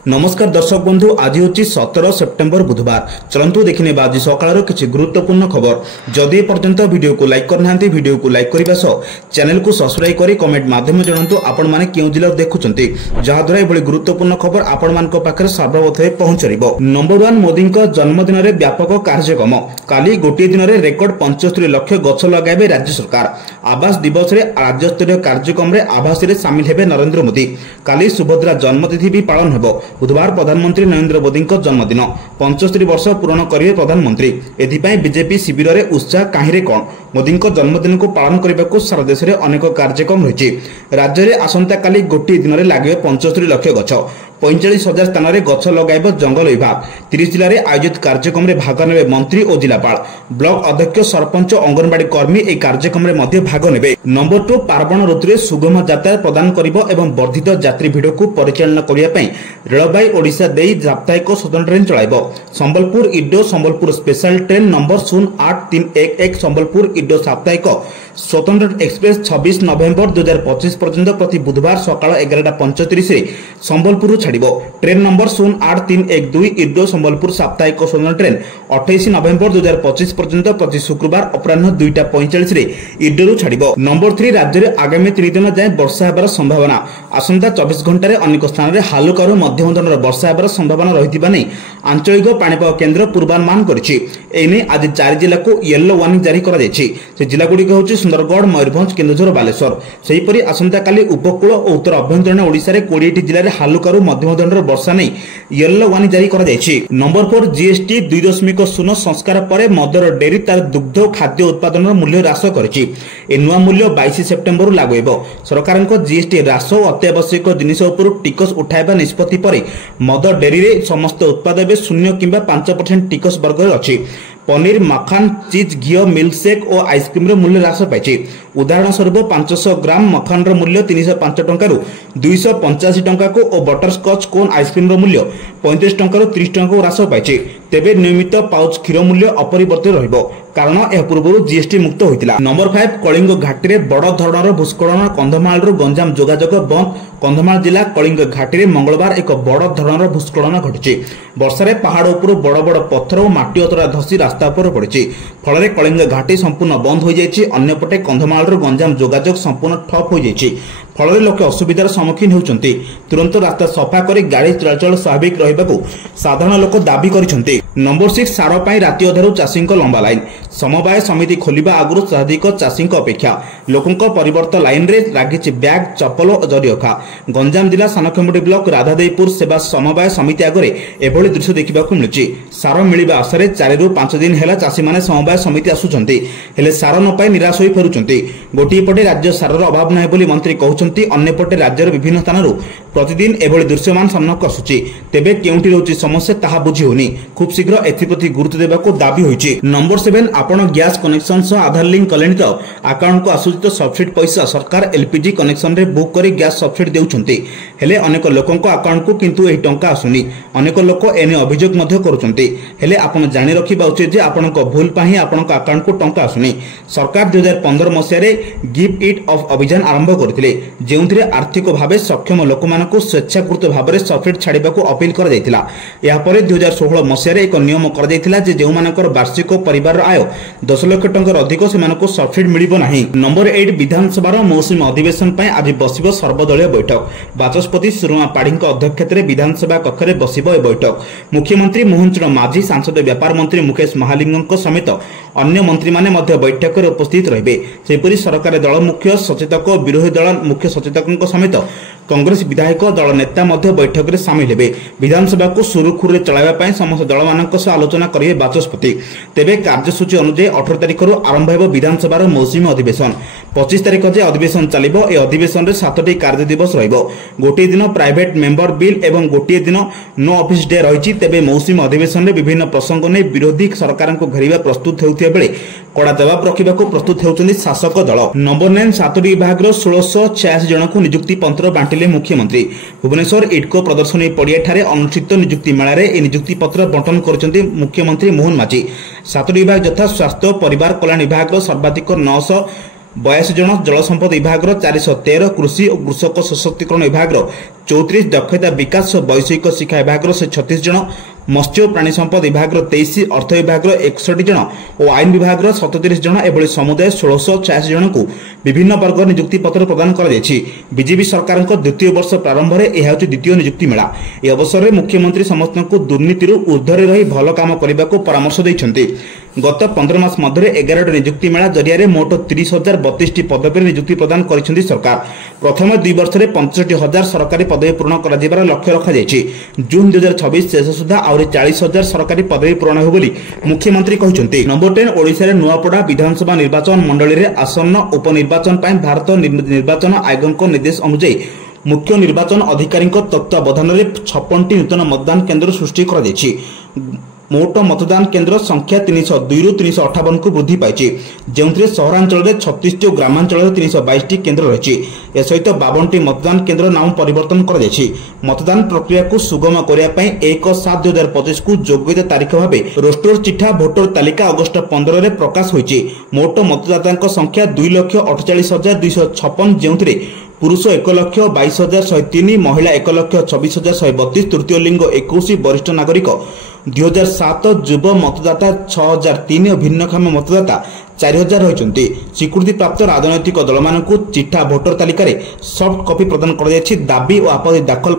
नमस्कार दर्शक बंधु आज हूँ 17 सेप्टेम्बर बुधवार। चलतु देखने आज सकाल किसी गुरुत्वपूर्ण खबर। जदि पर्यंत वीडियो को लाइक करना वीडियो को लाइक करने सह चैनल को सब्सक्राइब कर कमेंट माध्यम जनातु आपण मैंने क्यों जिला देखुं जहाद्वारा यह गुरुत्वपूर्ण खबर आपण मान पाखे सर्वप्रथम पहुंच। नंबर 1 मोदी जन्मदिन में व्यापक कार्यक्रम। काली गोटे दिन में रेकर्ड 75 लाख गछ लगाइबे राज्य सरकार। आवास दिवस में राज्यस्तरीय कार्यक्रम में आवास में सामिल हेबे नरेंद्र मोदी। काली सुभद्रा जन्मतिथि भी पालन हेबो। बुधवार प्रधानमंत्री नरेंद्र मोदी जन्मदिन 75 वर्ष पूर्ण करेंगे प्रधानमंत्री। एथिपाई बीजेपी शिविर में उत्साह कहीं कौन। मोदी जन्मदिन को पालन करने को सारा देश में अनेक कार्यक्रम रही। राज्य में आसंता काली गोटे दिन में लगे 75 लाख गछ। 45,000 स्थान में गछ लगाइब जंगल विभाग। 30 जिले में आयोजित कार्यक्रम में भाग ने मंत्री और जिलापाल, ब्लॉक अध्यक्ष, सरपंच, अंगनवाड़ी कर्मी एक कार्यक्रम में भाग ने। नंबर 2 पार्वण ऋतु में सुगम यातायात प्रदान कर वर्धित यात्री भिड़ को परिचालन करने रेलवे ओडिशा दे साप्ताहिक स्वतंत्र ट्रेन चलाइब। Sambalpur Erode Sambalpur special train number 08311 Sambalpur Erode साप्ताहिक स्वतंत्र एक्सप्रेस 26 नवेम्बर 2025 पर्यंत प्रति बुधवार सकाळ 11:35 संबलपुर छाड़िब। ट्रेन नंबर 08312 इडो संबलपुर साप्ताहिक स्वतंत्र ट्रेन 28 नवेम्बर 2025 पर्यंत प्रति शुक्रवार अपराह्न 2:45 इडो छाड़िब। नंबर 3 राज्य में आगामी 3 दिन जाए वर्षा होबार संभावना। आसंता 24 घंटे अनेक स्थान में हालुकारू मध्यम धरणर वर्षा होबार संभावना रही आंचलिक पाणीपाग केन्द्र पूर्वानुमान करिछि। एने आज 4 जिला को येलो वार्निंग जारी करा जायछि। से जिला गुड़िक होछि सुंदरगढ़, मयूरभंज, केन्दुझर, बालेश्वर। सेहीपरि आसंता काली उपकूल और उत्तर अभ्यंतरीण ओडिशा रे 20 जिले में हालुकारू मध्यम धरणर वर्षा नहीं येलो वार्निंग जारी करा जायछि। नंबर 4 जीएसटी 2.0 संस्कार पर मदर डेयरी तार दुग्ध और खाद्य उत्पादन मूल्य ह्रास करिछि। ए नुआ मूल्य 22 सेप्टेम्बर लागू हेबो। सरकारक जीएसटी ह्रास और अत्यावश्यक जिनिस उपर टिकस उठाइबा निष्पत्ति पर मदर डेयरी रे समस्त उत्पाद एबे 0 किंबा 5% टिकस वर्ग अछि। पनीर, मखान, चीज, घी, मिल्क शेक और आइसक्रीम मूल्य ह्रास पाई। उदाहरण स्वरूप 500 ग्राम मखान मूल्य 305 टंका 285 टंका को और बटरस्कच कोन आइसक्रीम मूल्य 35 टंका 30 टंका ह्रास पाई। तेबे नियमित पाउच क्षीर मूल्य अपरिवर्तित रहिबो कारण यह पूर्व जीएसटी मुक्त होइतिला। नंबर 5 कलिंग घाटी में बड़ धरणर भूस्खलन। कंधमाल गंजाम जोगाजोग बंद। कंधमाल जिला कलिंग घाटी में मंगलवार एक बड़ धरणर भूस्खलन घटी। वर्षा पहाड़ उपर बड़ बड़ पत्थर और माटी अतरा धसी रास्ता पर पड़ी। फल कलिंग घाटी संपूर्ण बंद हो जाइए। अन्यपटे कंधमाल गंजाम जोगाजोग संपूर्ण ठप हो जाइए। फल लोके असुविधार सम्मुखीन होती। तुरंत रास्ता सफा कर गाड़ी चलाचल स्वाभाविक रहा साधारण लोक दाबी कर। नंबर 6 सार पाई राति अधारू चाषी लंबा लाइन। समवाय समिति खोलिबा आगुरु शताधिक चाषी अपेक्षा लोकों परिवर्तन लाइन रे लागिछि बैग, चप्पल और जरिअखा। गंजाम जिला सानखेमुंडी ब्लॉक राधादेईपुर सेवा समवाय समिति आगे एभली दृश्य देखा मिलुछि। सार मिलिबा आशारे 4 ରୁ 5 दिन है चाषी माने समवाय समिति आसुछन्ति हेले सार न पाई निराश होई फेरुछन्ति। गोटिए पटे राज्य सारर अभाव नाही बोली मंत्री कहउछन्ति। अन्य पटे राज्यर विभिन्न स्थानरू प्रतिदिन एभली दृश्यमान सामनाक आसुछि। तेबे केउंठी रहउछि समस्या ताहा बुझी होनी। खूब शीघ्र एथिप्रति गुरुत्व देबाको दाबी होइछि। नंबर 7 आपण गैस कनेक्शन सह आधार लिंक कलेनि तो अकाउंट को आसुछि तो सब्सिडी पैसा सरकार एलपीजी कनेक्शन रे बुक करी गैस सब्सिडी देउछन्ति। हेले अनेक लोकंको अकाउंट को किंतु एही टंका आसुनी। अनेक लोक एने अभियोग मध्य करूछन्ति। हेले आपण जानि रखिबा उचित जे आपणको भूल पाही आपणको अकाउंट को टंका आसुनी। सरकार 2015 मसिया रे गिव इट ऑफ अभियान आरंभ करथिले जेउंथिरे आर्थिक भावे सक्षम लोकमानकु स्वेच्छाकृत भाबरे सब्सिडी छाडिबाकू अपील करा जायतिला। या परे 2016 मसिया रे एक नियम करा जायतिला जे जेउमानकर वार्षिक परिवार आय 10 लाख टंका अधिक सेमानकु सब्सिडी मिलिबो नाही। नंबर 8 विधानसभा मौसुमी अधिवेशन पय आज बसिबो सर्वदलीय बैठक। बाचस्पति सुरमा पाढ़ीଙ୍କ अध्यक्षतारे विधानसभा कक्ष रे बसिबो ए बैठक। मुख्यमंत्री मोहन चरण माझी, सांसद व्यापार मंत्री मुकेश महालिंगଙ୍କ समेत अन्य मंत्री माने मध्य बैठक रे उपस्थित रहिबे। सेपरि सरकार दल मुख्य सचेतक, विरोधी दल मुख्य सचेतकଙ୍କ समेत कांग्रेस विधायक दल नेता मध्य बैठक रे शामिल हेबे। विधानसभा को सुरुखुरु चलाइबा पय समस्त दल मानक सह आलोचना करिवे बाचस्पति। तेबे कार्यसूची अनुसार 18 तारिख रु आरंभ हेबो विधानसभार मौसुमी अधिवेशन। 25 तारिख जे अधिवेशन चलिबो। ए अधिवेशन रे 7टी कार्य दिवस रहिबो। गोटे दिन प्राइवेट मेंबर बिल एवं गोटे दिन नो ऑफिस डे रहिछि। तेबे मौसुमी अधिवेशन रे विभिन्न प्रसंग ने विरोधी सरकार को घेरिबा प्रस्तुत हेउथिया बेले कड़ा जवाब रखिबा को प्रस्तुत हेउछन्ति शासक दल। नंबर 9 7टी विभाग रो 1686 जन को नियुक्ति पत्र बांटिले मुख्यमंत्री। भुवनेश्वर इटको प्रदर्शनी पड़िया ठारे अनुष्ठित नियुक्ति मेला रे ए नियुक्ति पत्र बंटन करछन्ति मुख्यमंत्री मोहन माझी। 7टी विभाग यथा स्वास्थ्य परिवार कल्याण विभाग रो सर्वाधिक 982 जन, जल संपद विभाग 413, कृषि और कृषक सशक्तिकरण विभाग 34, दक्षता विकास और वैषयिक शिक्षा विभाग से 36 जन, मत्स्य प्राणी संपद विभाग 23, अर्थ विभाग 61 जन और आईन विभाग 37 जन एभली समुदाय 1686 जन को विभिन्न वर्ग नियुक्ति पत्र प्रदान कर बीजेपी सरकार द्वितीय वर्ष प्रारंभ में यह द्वितीय नियुक्ति मेला। यह अवसर में मुख्यमंत्री समस्त दुर्नीति ऊर्ध्वर रही भल काम करने को परामर्श देते। गत 15 मास मध्य 11 नियुक्ति मेला जरिया मोट 30,032 पदवी नियुक्ति प्रदान कर सरकार प्रथम 2 वर्ष में 65,000 सरकारी पदवी पूरण कर लक्ष्य रखा। जून 2026 शेष सुधा आहरी 40,000 सरकारी पदवी पूरण हो मुख्यमंत्री कहते। नंबर 10 ओडिशा रे नुआपड़ा विधानसभा निर्वाचन मंडली रे आसन्न उपनिर्वाचन भारत निर्वाचन आयोग निर्देश अनुसार मुख्य निर्वाचन अधिकारी तत्वावधान में 56टी नूतन मतदान केन्द्र सृष्टि कर मोट मतदान केन्द्र संख्या 302 रु 358 को वृद्धि पाई, जो सहरांचल में 36 और ग्रामांचल 322 केन्द्र रही। ए सहित 52टी मतदान केन्द्र नाम परिवर्तन कर मतदान प्रक्रिया को सुगम करने 1/7/2025 को योग्यता तारीख भाव रोस्टर चिठा भोटर तालिका अगस्ट 15 में प्रकाश होती। मोट मतदाता संख्या 2,48,256, जो पुरुष 1,22,103, महिला 1,26,132, तृतीय लिंग 21, वरिष्ठ नागरिक 2007, युव मतदाता 6,003 और भिन्नक्षम मतदाता 4,000 रही। स्वीकृति प्राप्त राजनैतिक दल मानक चिठा भोटर तालिका सफ्ट कॉपी प्रदान कर दाबी और आपत्ति दाखल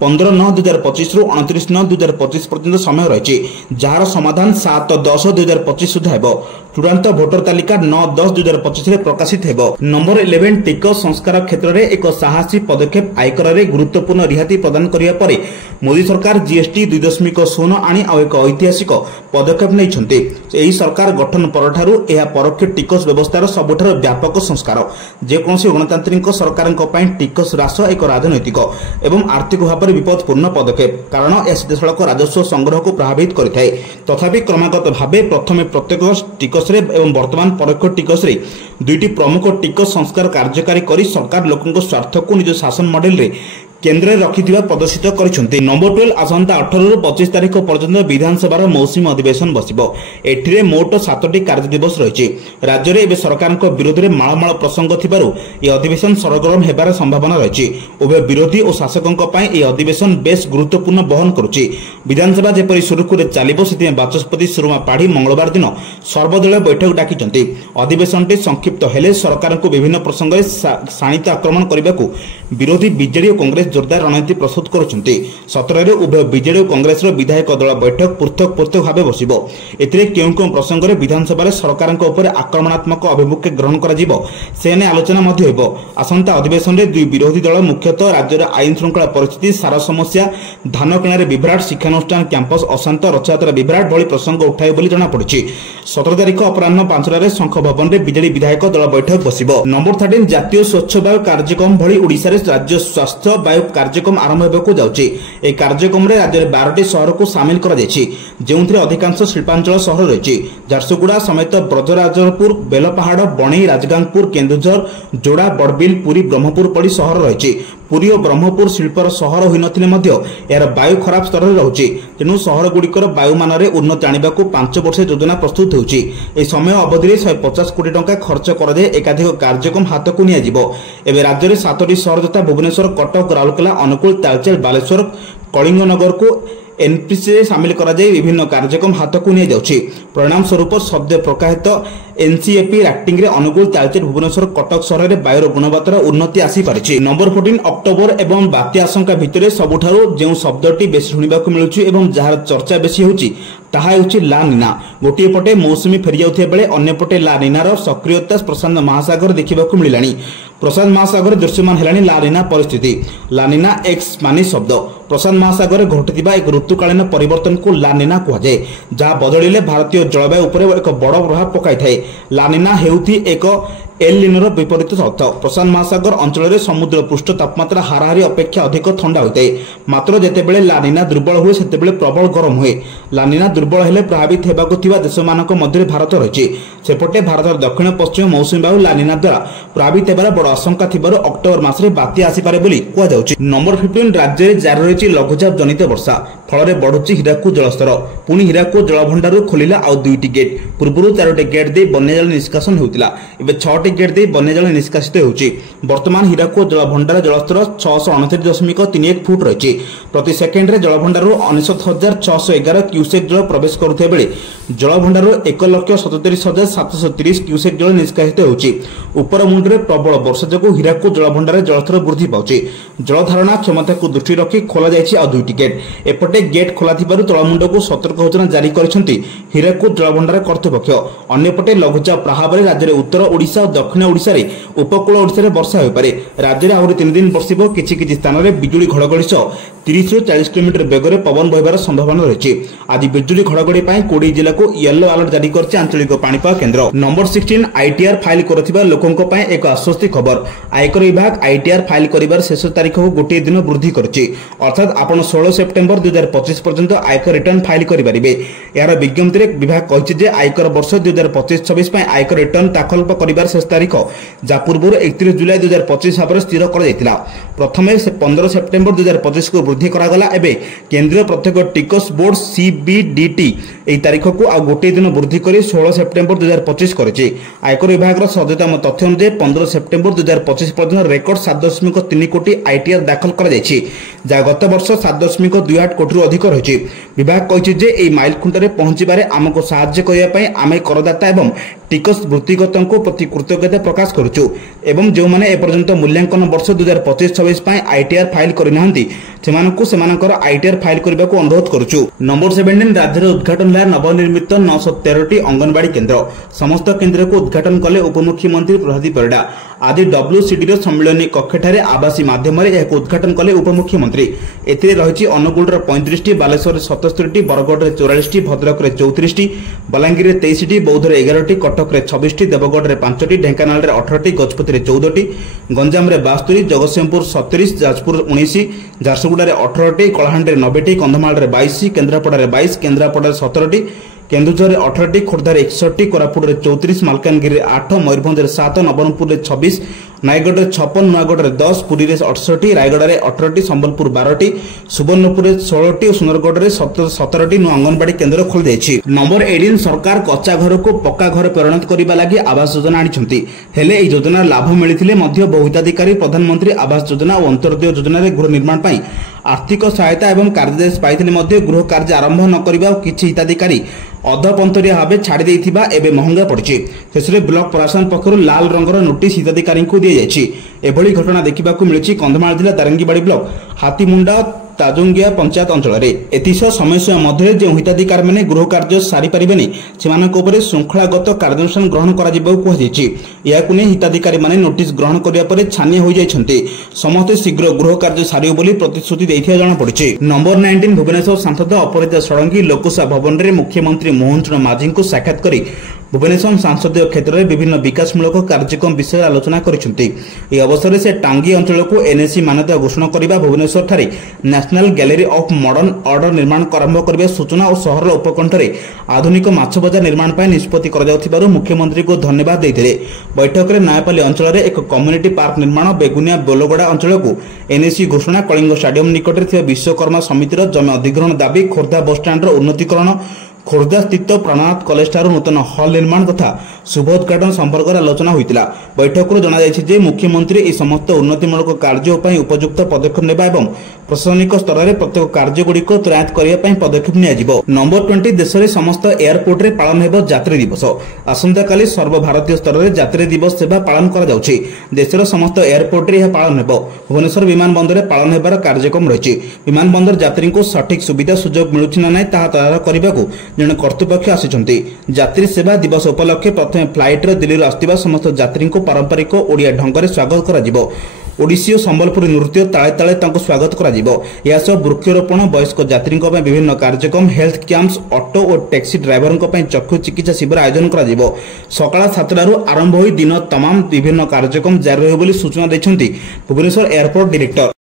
15/9/2025 रु 29/9/2025 पर्यंत समय रही, जार समाधान 7/10/2025 सुधा हो। चूड़ांत भोटर तालिका 9/10/2025 रे प्रकाशित हेबो। नंबर 11 टिकस संस्कार क्षेत्र में एक साहसी पदक्षेप आयकर में गुरुत्वपूर्ण रिहाती प्रदान करने पर मोदी सरकार जीएसटी 2.0 आनी आ एक ऐतिहासिक पदक्षेप नहीं। सरकार गठन परठारु यह परोक्ष टिकस व्यवस्थार सबुठार व्यापक संस्कार। जेकोसी गणतांत्रिक सरकार टिकस ह्रास एक राजनैतिक एवं आर्थिक भाव में विपदपूर्ण पदक्षेप, कारण यह सीधासलख राजस्व संग्रह को प्रभावित करें। तथापि क्रमागत भाव प्रथम प्रत्यक्ष टिकस एवं वर्तमान परोक्ष टिकस दुईटी प्रमुख टिकस संस्कार कार्यकारी कर सरकार लोकों स्वार्थ को निज शासन मॉडल रे केन्द्र रखिथिबा प्रदर्शित करिसेंती। नंबर 12 आसंता 18 रु 25 तारिख पर्यंत विधानसभा मौसुमी अधिवेशन बसिबो। एथिरे मोट 7टी कार्य दिवस रहिछि। राज्य रे एबे सरकार को विरोध रे माळमाळ प्रसंग थिबारु ए अधिवेशन सरगरम हेबार संभावना रहिछि। उभय विरोधी और शासकों पई ए अधिवेशन बेस गुरुत्वपूर्ण बहन करुछि। विधानसभा जेपरि सुरुखुरे चालिबो सेति बाचस्पति सुरमा पाढ़ी मंगलवार दिन सर्वदलीय बैठक डाकिचंती। अधिवेशनटी संक्षिप्त हेले सरकार को विभिन्न प्रसंग रे शाणित आक्रमण करने को विरोधी बीजेडी और कांग्रेस जोरदार रणनीति प्रस्तुत करुछंती। 17 उभय बीजेडी और कांग्रेस विधायक दल बैठक पृथक पृथक भाव बसिबो। एथिरे केउं प्रसंग रे विधानसभा सरकार उपर आक्रमणात्मक अभिमुख्य ग्रहण करा से ने आलोचना मध्य हेबो। आसंता अधिवेशन रे दुई विरोधी दल मुख्यतः राज्य रे आईन श्रृंखला परिस्थिति, सार समस्या, धान किणारे विभ्राट, शिक्षानुष्ठान कैंपस अशांत, रथयात्रा विभ्राट भली प्रसंग उठाए बोली जना पड़िछि। 17 तारिख अपराह्न 5टारे शंख भवन रे बीजेडी विधायक दल बैठक बसिबो। नंबर 13 जातीय स्वच्छ वायु कार्यक्रम भली ओडिशा रे राज्य स्वास्थ्य वायु कार्यक्रम आरंभ होगा जाउछि। ए कार्यक्रम रे राज्य 12टी शहर को शामिल करा जायछि, जेउथिरे अधिकांश शिल्पांचल शहर रहिछि। झारसुगुड़ा समेत ब्रजराजपुर, बेलपहाड़, बणई, राजगांगपुर, केन्दुझर, जोड़ा, बड़बिल, पुरी, ब्रह्मपुर पड़ी शहर रहिछि। पुरी और ब्रह्मपुर शिल्पर शहर होई नथिले मध्य यार वायु खराब स्तर रे रहउछि। तेनु शहर गुड़िकर वायुमान रे उन्नति आनिबा को 5 वर्ष योजना प्रस्तुत होउछि। ए समय अवधि रे 150 कोटी टंका खर्च कराଯାए एकाधिक कार्यक्रम हाथ को निया जिवो। एबे राज्य रे 7टी शहर तथा भुवनेश्वर, कटक, राउरकेला, अनुगुल, तालचेर, बालेश्वर, कलिंगनगर को एनपीसी शामिल करा जाय विभिन्न कार्यक्रम हाथ को निया जाउछि। परिणाम स्वरूप सद्य प्रकाशित एनसीएपी रैटिंग रे अनुगुल, तालचेर, भुवनेश्वर, कटक शहर रे वायुर गुणवत्तार उन्नति आसी पारिछि। नंबर 14 अक्टोबर एवं बात्या आशंका भितरे सबुठारु जेउ शब्दटी बेसी सुनिबाकू मिलुछि एवं जहार चर्चा बेसी होउछि ताहा हेउछि ला निना। गोटिए पटे मौसुमी फेरि जाउथिबा बेले अन्य पटे ला निनार सक्रियता प्रशांत महासागर देखिबाकू मिलिलानी। प्रशांत महासागर दृश्यमान हेलानी ला निना परिस्थिति। ला निना एक स्पेनिश शब्द। प्रशांत महासागर घटिथिबा एक ऋतुकालीन परिवर्तन को ला निना कहा जाए, जहाँ बदलिले भारतीय जलवायु उपर एक बड़ प्रभाव पकाई थाए। ला निना हेउथि एक एल निनोर विपरीत अर्थ। प्रशांत महासागर अंचल में समुद्र पृष्ठ तापमात्रा हाराहारी अपेक्षा अधिक ठंडा होता है। मात्र जेतेबेले ला निना दुर्बल हुए सेतेबेले प्रबल गरम हुए। ला निना दुर्बल हेले प्रभावित हेबाकु थिबा देशमानक मध्य भारत रहिछि। सेपटे भारतर दक्षिण पश्चिम मौसुमी वायु ला निना द्वारा प्रभावित हेबार बड़ आशंका थिबारु अक्टोबर मासरे बात्या आसीपारे बोली कुआ जाउछि। नंबर 15 राज्य में जारी रहिछि लघुचाप जनित वर्षा, फल बढ़ुछि हीराकूद जलस्तर। पुणी हीराकूद जलभंडार खोलिला आउ 2टी गेट। पूर्व 4टी गेट दे बन्या जल निष्कासन होतिला। एबे 6टी गेट दे बन्या जल निष्कासित होउची। वर्तमान हीराकुद जलभंडार जलस्तर 629.31 फुट रही। प्रति सेकेंड रे जलभंडार 69,611 क्यूसेक जल प्रवेश करुवा बेले जलभंडार 1,77,730 क्यूसेक जल निष्कासित होउची। उपर मुंडे प्रबल वर्षा जो हीराकुद जलभंडार जलस्तर वृद्धि पाउची। जलधारणा क्षमता को दृष्टि रखी खोला जायछि आ दुईटी गेट। एपटे गेट खोला थिबारु तळमुंड को सतर्क सूचना जारी करिसेंति हीराकुद जलभंडार कर्तृपक्ष। अन्यपटे लघुचाप प्रभाव में राज्य में उत्तर ओडिशा और दक्षिण ओडिशा रे उपकूल ओडिशा रे वर्षा होई पारे। राज्य में आहुरी 3 दिन बर्षिबो। किछि स्थान में बिजुली घड़घड़ी सह 30 ରୁ 40 किलोमीटर बेगर पवन बहिबार संभावना रही। आज बिजुली घड़घड़ी 20 जिला को येलो अलर्ट जारी करछि आंचलिक पाणीपाग केन्द्र। नंबर 16 आईटीआर फाइल करथिबा लोकंक पय एक आश्वस्ति खबर। आयकर विभाग आईटीआर फाइल करिबार शेष तारीख को गोटे दिन वृद्धि करछि। अर्थात आपण 16 सेप्टेम्बर 2025 पर्यंत आयकर रिटर्न फाइल करि परिबे। यार विज्ञप्ति रे विभाग कहिछि जे आयकर वर्ष 2025-26 पय आयकर रिटर्न दाखल करिबार शेष तारीख जा पूर्व 31 जुलाई 2025 भाव स्थिर कर जायतिला। प्रथमे 15 सेप्टेम्बर 2025 को वृद्धि करा गला। एबे केंद्रीय प्रत्यक्ष टिकस बोर्ड सीबीडीटी एई तारीख को आ गोटे दिन वृद्धि करी 16 सेप्टेम्बर 2025 करिछि। आयकर विभाग रो सद्यतम तथ्य अनुसार 15 सेप्टेम्बर 2025 पर्यंत रेकर्ड 7.3 कोटी आईटीआर दाखल करा जायछि, जा गत वर्ष 7.28 कोटी अधिक रहिछि। विभाग कहिछि जे एई माइल खुंटरे पहुंचिबारे हमको सहाय्य करिया पय आमे करदाता एवं टिकस वृत्तिगतों प्रति कृतज्ञता प्रकाश करुचु एवं जो माने ए पर्यंत मूल्यांकन वर्ष 2025-26 पय आईटीआर फाइल करिनाहंती सेमानकु सेमानकर आईटीआर फाइल करबा को अनुरोध करुचु। नंबर 17 राज्य रे उद्घाटन है नवनिर्मित 913टी अंगनवाड़ी केन्द्र। समस्त केन्द्र को उद्घाटन कले उपमुख्यमंत्री प्रभाती परिडा। आज डब्ल्यूसीडी रो सम्मेलनी कक्षठारे आवासी माध्यम रे एक उद्घाटन कले उपमुख्यमंत्री। एथिरे रहिछि अनुगुल रो 35टी, बालेश्वर रे 77टी, बरगढ़ रे 44टी, भद्रक रे 34टी, बलांगीर रे 23टी, बौद्ध रे 11टी, कटक रे 26टी, देवगढ़ रे 5टी, ढेंकानाल रे 18टी, गजपति रे 14टी, गंजाम रे 72, जगतसिंहपुर 37, जाजपुर 19, झारसुगुड़ा रे 18टी, कलाहांडी रे 90टी, कंधमाल रे 22, केन्द्रापड़ा रे 22, केन्द्रापड़ा रे 17टी, केन्दुझर रे 18टी, खोर्धा रे 61टी, कोरापुट रे 34, मालकानगिरी रे 8, मयूरभंज रे 7, नवरंगपुर रे 26, नायगढ़ रे 56, नुआगढ़ रे 10, पुरी रे 68टी, रायगढ़ रे 18टी, संबलपुर 12टी, सुवर्णपुर रे 16टी और सुंदरगढ़ रे 17टी नु अंगनवाड़ी केन्द्र खोल दैछि। नंबर 18 सरकार कच्चा घर को पक्का घर परिणत करिबा लागि आवास योजना आनिछंती। हेले एई योजना लाभ मिलिथिले मध्य बहु हिताधिकारी प्रधानमंत्री आवास योजना और अंत्योदय योजना रे गृह निर्माण पई आर्थिक सहायता एवं कार्यदेश पाइथिले मध्य गृह कार्य आरंभ न करिबा किछि हिताधिकारी अधपंतरिया भावे छाड़ी देथिबा एबे महंगा पड़िछि। शेषरे ब्लॉक प्रशासन पक्षरु लाल रंगर नोटिस हिताधिकारी को दिया जायछि। एभली घटना देखिबाकू मिलिछि कंधमाल जिला दारंगीबाड़ी ब्लॉक हातीमुंडा ताजुंगिया पंचायत अंचल एतिश समय मध्य जो हिताधिकारी मैंने गृह कार्य सारी पारे से श्रृंखलागत कार्यानुष्ठान ग्रहण कर हिताधिकारी मैंने नोटिस ग्रहण करने छानिया हो जाती। समस्ते शीघ्र गृह कार्य सारे बोली प्रतिश्रुति देथिया जଣା पड़िछि। नंबर 19 भुवनेश्वर सांसद अपराजिता षडंगी लोकसभा भवन में मुख्यमंत्री मोहन चरण माझी को साक्षात कर भुवनेश्वर सांसदीय क्षेत्र में विभिन्न विकासमूलक कार्यक्रम विषय आलोचना करिसेंति। ए अवसर से टांगी अंचल को एनएसी मान्यता घोषणा करने भुवनेश्वर ठारे national gallery of modern art निर्माण आरंभ करने सूचना और सहर उपकंठरे आधुनिक माछ बजार निर्माण पर निष्पत्ति कर मुख्यमंत्री को धन्यवाद देते। बैठक में नयापाली अंचल में एक कम्युनिटी पार्क निर्माण, बेगुनिया बेलगड़ा अंचल को एनएसी घोषणा, कलिंग स्टाडियम निकट विश्वकर्मा समितिर जमी अधिग्रहण दाबी, खोर्धा बसस्टाण्ड उन्नतीकरण, खोर्धा स्थित प्राणनाथ कॉलेज ठारू नूतन हल निर्माण तथा शुभोद्घाटन संपर्क में आलोचना होता। बैठक जनाई मुख्यमंत्री ए समस्त उन्नतिमूलक कार्य उपयुक्त पदक्षेप नेबा एवं प्रशासनिक स्तर में प्रत्येक कार्यगुड़िक त्वरायित करने पदक्षेप नियाजिबो। नंबर 20 देश में समस्त एयरपोर्ट रे पालन हेबो यात्री दिवस। आसंता काली सर्वभारतीय स्तर में यात्री दिवस सेवा पालन करा जाउछि। देशर समस्त एयरपोर्ट रे पालन हेबो। भुवनेश्वर विमान बंदर में पालन हेबार कार्यक्रम रही। विमान बंदर यात्री को सठिक सुविधा सुजोग मिलुछि ना नाही ताहा तदारख करबाकू जने कर्तृपक्ष आसिछन्ति। यात्री सेवा दिवस उपलक्षे प्रथम फ्लाइट रे दिल्ली आसुथिबा समस्त यात्री को पारंपरिक ओडिया ढंग से स्वागत कराजिबो। ओडिसी और संबलपुरी नृत्य ताले ताले तांको स्वागत कराजिबो। या सब वृक्षरोपण, वयस्क यात्री विभिन्न कार्यक्रम, हेल्थ कैंप्स, ऑटो और टैक्सी ड्राइवर चक्षु चिकित्सा शिविर आयोजन कराजिबो। सकाळ 7 आरंभ होई दिन तमाम विभिन्न कार्यक्रम जारी रहिबो बोली सूचना दैछन्ति भुवनेश्वर एयरपोर्ट डायरेक्टर।